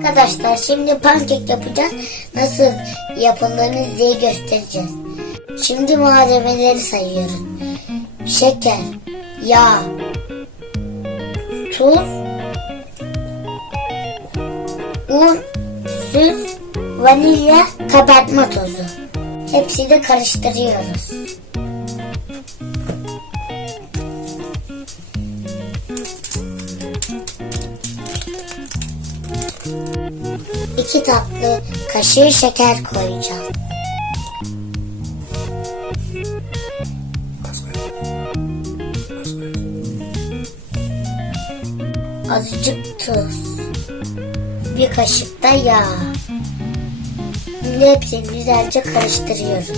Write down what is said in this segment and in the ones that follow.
Arkadaşlar şimdi pankek yapacağız. Nasıl yapıldığını size göstereceğiz. Şimdi malzemeleri sayıyoruz. Şeker, yağ, tuz, un, süt, vanilya, kabartma tozu. Hepsini karıştırıyoruz. İki tatlı kaşığı şeker koyacağım. Azıcık tuz. Bir kaşık da yağ. Şimdi hepsini güzelce karıştırıyoruz.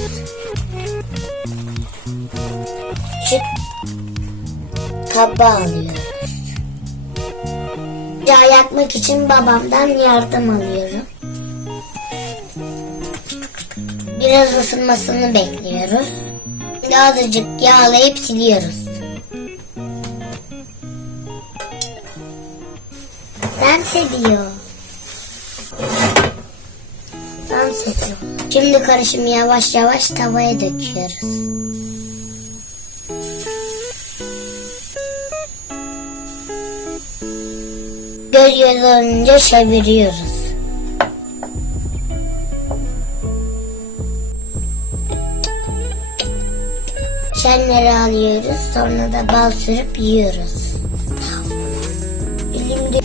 Küçük kaba alıyoruz. Yağ yakmak için babamdan yardım alıyorum. Biraz ısınmasını bekliyoruz. Şimdi azıcık yağlayıp siliyoruz. Dans ediyor. Dans ediyor. Şimdi karışımı yavaş yavaş tavaya döküyoruz. göz göz olunca çeviriyoruz. Şenleri alıyoruz sonra da bal sürüp yiyoruz. Elimde...